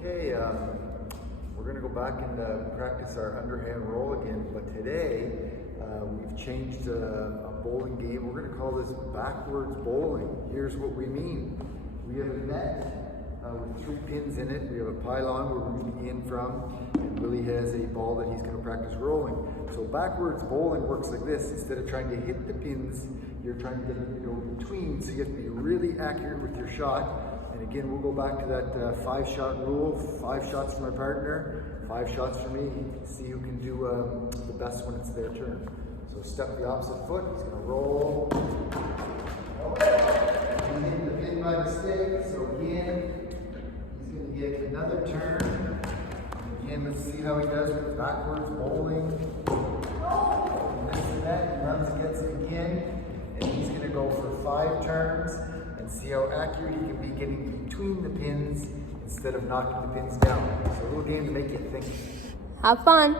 Okay, we're going to go back and practice our underhand roll again, but today we've changed a bowling game. We're going to call this backwards bowling. Here's what we mean. We have a net with 3 pins in it. We have a pylon where we begin from, and Willie has a ball that he's going to practice rolling. So backwards bowling works like this. Instead of trying to hit the pins, you're trying to get them to go between, so you have to be really accurate with your shot. And again, we'll go back to that 5-shot rule. 5 shots for my partner, 5 shots for me. See who can do the best when it's their turn. So step the opposite foot. He's going to roll. He hit the pin by mistake. So again, he's going to get another turn. Again, let's see how he does with backwards bowling. And this and that. He runs, gets it again. And he's going to go for 5 turns. See how accurate he can be getting between the pins instead of knocking the pins down. So a little game to make you think. Have fun.